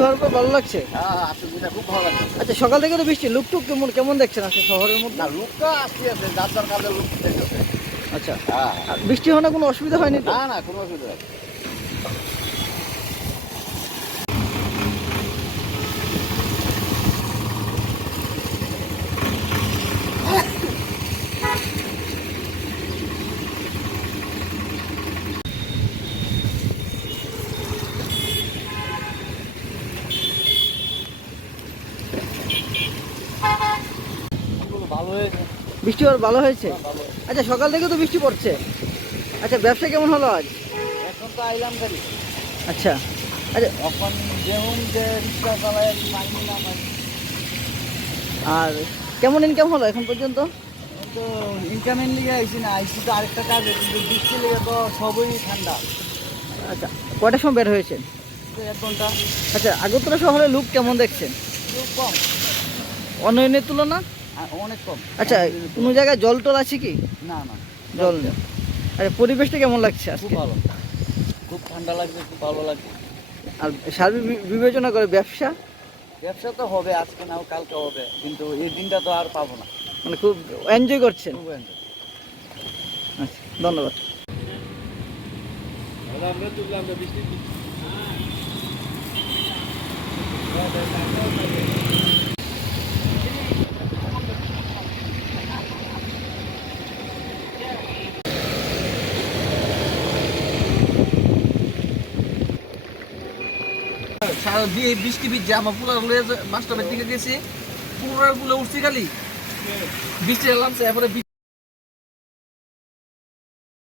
হওয়ার পর ভালো লাগছে। হ্যাঁ আজকে দিনটা খুব ভালো লাগছে। আচ্ছা, সকাল থেকে তো বৃষ্টি, লুকটুক কেমন কেমন দেখছেন আজকে শহরের মধ্যে? না লোকটা আসতে আছে, যার যার কাজের লোক দেখতেছে। আচ্ছা, হ্যাঁ আর বৃষ্টি হয় না, কোনো অসুবিধা হয়নি তো? না না কোনো অসুবিধা নেই। ভালো হয়েছে। বৃষ্টি হওয়ার ভালো হয়েছে। ভালো। আচ্ছা, সকাল থেকে তো বৃষ্টি পড়ছে। আচ্ছা, ব্যবসা কেমন হলো আজ? এখন তো আইলাম গাড়ি। আচ্ছা, আচ্ছা, এখন যেমন যে রিক্সা চালায় পাইনি না পাই। আর কেমন ইনকাম হলো এখন পর্যন্ত? তো ইনকামের লিগে আইসি না, আইসি তো আরেকটা কাজে, কিন্তু বৃষ্টির লিগে তো সবই ঠান্ডা। আচ্ছা, কয়টার সময় বের হয়েছেন? তো 1 ঘন্টা। আচ্ছা, আগরতলা শহরে লুক কেমন দেখছেন খুব কম, অন্য দিনের তুলনা? অনেক কম। আচ্ছা, কোনো জায়গায় জল টল আছে কি? না না জল নেই। আচ্ছা, পরিবেশটা কেমন লাগছে খুব আজকে? ভালো, খুব ঠান্ডা লাগছে, খুব ভালো লাগছে। আর সার্বিক বিবেচনা করে ব্যবসা ব্যবসা তো হবে, আজকে নাও কালকে হবে, কিন্তু এই দিনটা তো আর পাবো না। মানে খুব এনজয় করছেন? খুব enjoy। আচ্ছা, ধন্যবাদ। সারা দিয়ে বৃষ্টি ভিজছে, আমার পুরো মাস্টারের দিকে গেছি, পুরো গুলো উঠছি খালি বৃষ্টি এলাম, এরপরে